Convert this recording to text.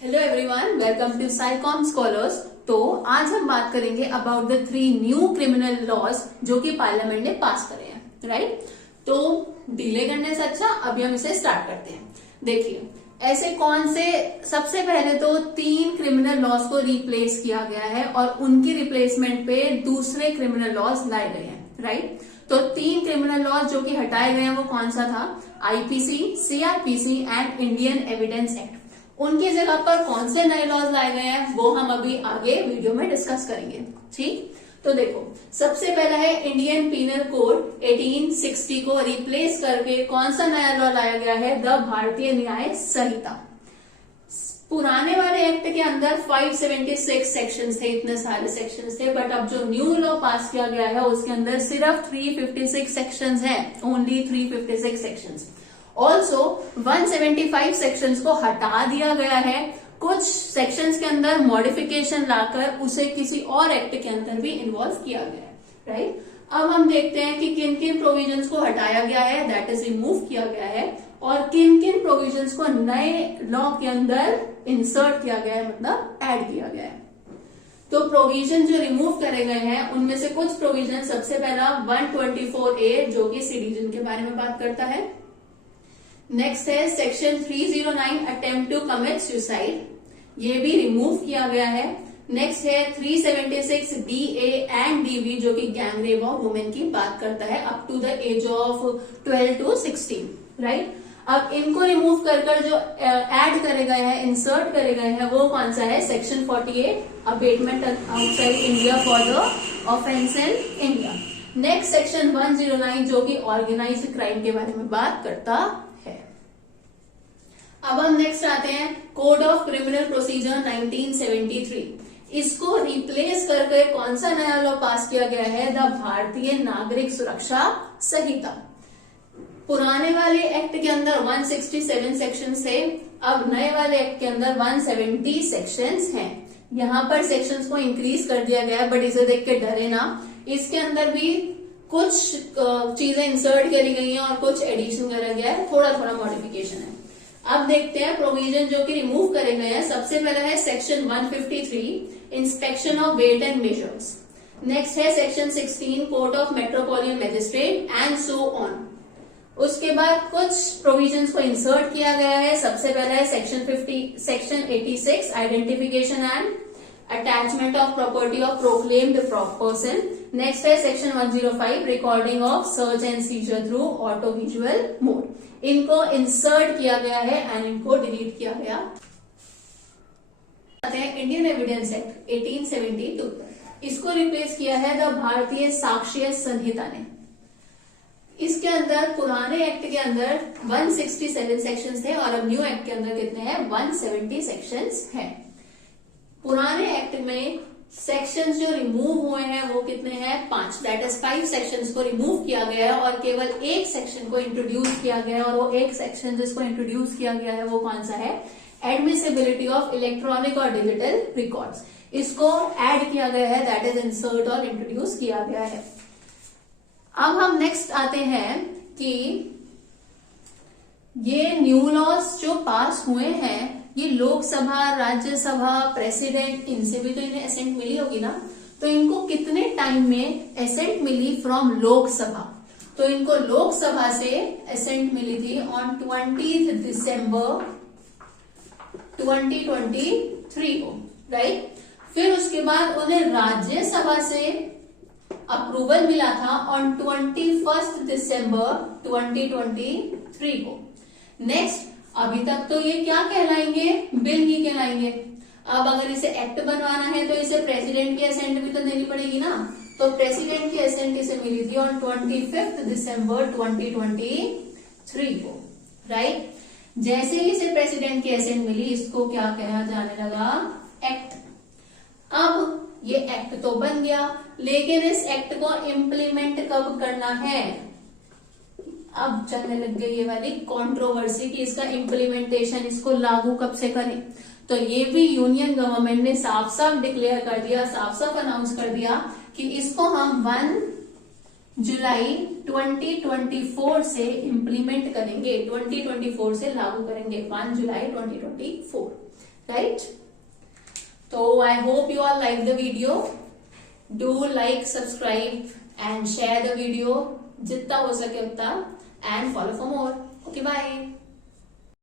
Hello everyone, welcome to Psychom scholars. तो आज हम बात करेंगे about the 3 new criminal laws जो कि पार्लियामेंट ने पास करे हैं, राइट। तो डिले करने से अच्छा अभी हम इसे स्टार्ट करते हैं। देखिए ऐसे कौन से, सबसे पहले तो 3 क्रिमिनल लॉज को रिप्लेस किया गया है और उनकी रिप्लेसमेंट पे दूसरे क्रिमिनल लॉज लाए गए हैं, राइट। तो 3 क्रिमिनल लॉज जो कि हटाए गए हैं वो कौन सा था? IPC, CrPC and Indian evidence act. उनकी जगह पर कौन से नए लॉज लाए गए हैं वो हम अभी आगे वीडियो में डिस्कस करेंगे, ठीक। तो देखो सबसे पहला है इंडियन पीनल कोड 1860 को रिप्लेस करके कौन सा नया लॉ लाया गया है? द भारतीय न्याय संहिता। पुराने वाले एक्ट के अंदर 576 सेक्शंस थे, इतने सारे सेक्शंस थे, बट अब जो न्यू लॉ पास किया गया है उसके अंदर सिर्फ 356 सेक्शंस हैं, ओनली 356 सेक्शंस। ऑल्सो 175 सेक्शंस को हटा दिया गया है, कुछ सेक्शंस के अंदर मॉडिफिकेशन लाकर उसे किसी और एक्ट के अंदर भी इन्वॉल्व किया गया है, राइट। अब हम देखते हैं कि किन किन प्रोविजंस को हटाया गया है, दैट इज रिमूव किया गया है, और किन किन प्रोविजंस को नए लॉ के अंदर इंसर्ट किया गया है, मतलब ऐड किया गया है। तो प्रोविजन जो रिमूव करे गए हैं उनमें से कुछ प्रोविजन, सबसे पहला 124A जो कि सिटीजन के बारे में बात करता है। नेक्स्ट है section 309 attempt to commit suicide, ये भी रिमूव किया गया है। नेक्स्ट है 376 DA एंड DB जो कि गैंग रेप ऑफ वुमेन की बात करता है up to the age of 12 to 16, right. अब इनको रिमूव कर जो ऐड करे गए हैं, इंसर्ट करे गए हैं, वो कौन सा है? Section 48 abetment outside India for the offence in India. Next section 109 जो कि ऑर्गेनाइज्ड क्राइम के बारे में बात करता है। अब हम नेक्स्ट आते हैं कोड ऑफ क्रिमिनल प्रोसीजर 1973। इसको रिप्लेस करके कौन सा नया लॉ पास किया गया है? द भारतीय नागरिक सुरक्षा संहिता। पुराने वाले एक्ट के अंदर 167 सेक्शंस थे, अब नए वाले एक्ट के अंदर 170 सेक्शंस हैं। यहाँ पर सेक्शंस को इंक्रीज कर दिया गया है, बट इसे देख के डरे ना, इसके अंदर भी कुछ चीजें इंसर्ट करी गई हैं और कुछ एडिशन करा गया है, थोड़ा थोड़ा मॉडिफिकेशन है। अब देखते हैं प्रोविजन जो कि रिमूव करे गए हैं। सबसे पहला है section 153 inspection of weight and measures. Next है section 16 court of metropolitan magistrate and so on. उसके बाद कुछ प्रोविजंस को इंसर्ट किया गया है। सबसे पहला है section 86 identification and attachment of property of proclaimed person. Next है section 105 recording of search and seizure through audio visual mode. इनको इंसर्ट किया गया है एंड इनको डिलीट किया गया। इंडियन एविडेंस एक्ट 1872, इसको रिप्लेस किया है द भारतीय साक्ष्य संहिता ने। इसके अंदर पुराने एक्ट के अंदर 167 सेक्शंस थे और अब न्यू एक्ट के अंदर कितने हैं? 170 सेक्शंस हैं। पुराने एक्ट में सेक्शंस जो रिमूव हुए हैं वो कितने हैं? 5, दैट इज 5 सेक्शंस को रिमूव किया गया है और केवल एक सेक्शन को इंट्रोड्यूस किया गया है, और वो एक सेक्शन जिसको इंट्रोड्यूस किया गया है वो कौन सा है? एडमिसिबिलिटी ऑफ इलेक्ट्रॉनिक और डिजिटल रिकॉर्ड्स। इसको ऐड किया गया है, दैट इज इंसर्ट और इंट्रोड्यूस किया गया है। अब हम नेक्स्ट आते हैं कि ये न्यू लॉज जो पास हुए हैं, ये लोकसभा, राज्यसभा, प्रेसिडेंट, इनसे भी तो इन्हें असेंट मिली होगी ना। तो इनको कितने टाइम में असेंट मिली फ्रॉम लोकसभा? तो इनको लोकसभा से असेंट मिली थी ऑन 20 दिसंबर 2023 को, राइट। फिर उसके बाद उन्हें राज्यसभा से अप्रूवल मिला था ऑन 21 दिसंबर 2023 को। नेक्स्ट, अभी तक तो ये क्या कहलाएंगे? बिल ही कहलाएंगे। अब अगर इसे एक्ट बनवाना है तो इसे प्रेसिडेंट की असेंट भी तो देनी पड़ेगी ना। तो प्रेसिडेंट की असेंट इसे मिली थी ऑन 25 दिसंबर 2023 को, राइट। जैसे ही इसे प्रेसिडेंट की असेंट मिली, इसको क्या कहा जाने लगा? एक्ट। अब ये एक्ट तो बन गया, लेकिन इस एक्ट को इम्प्लीमेंट कब करना है? अब चलने लग गई ये वाली कंट्रोवर्सी कि इसका इम्प्लीमेंटेशन, इसको लागू कब से करें। तो ये भी यूनियन गवर्नमेंट ने साफ साफ डिक्लेयर कर दिया, साफ साफ अनाउंस कर दिया कि इसको हम 1 जुलाई 2024 से इम्प्लीमेंट करेंगे, 2024 से लागू करेंगे, 1 जुलाई 2024, राइट? तो I hope you all like the video. Do like, subscribe and share the video जितना हो सके उतना, and follow for more. Okay, bye.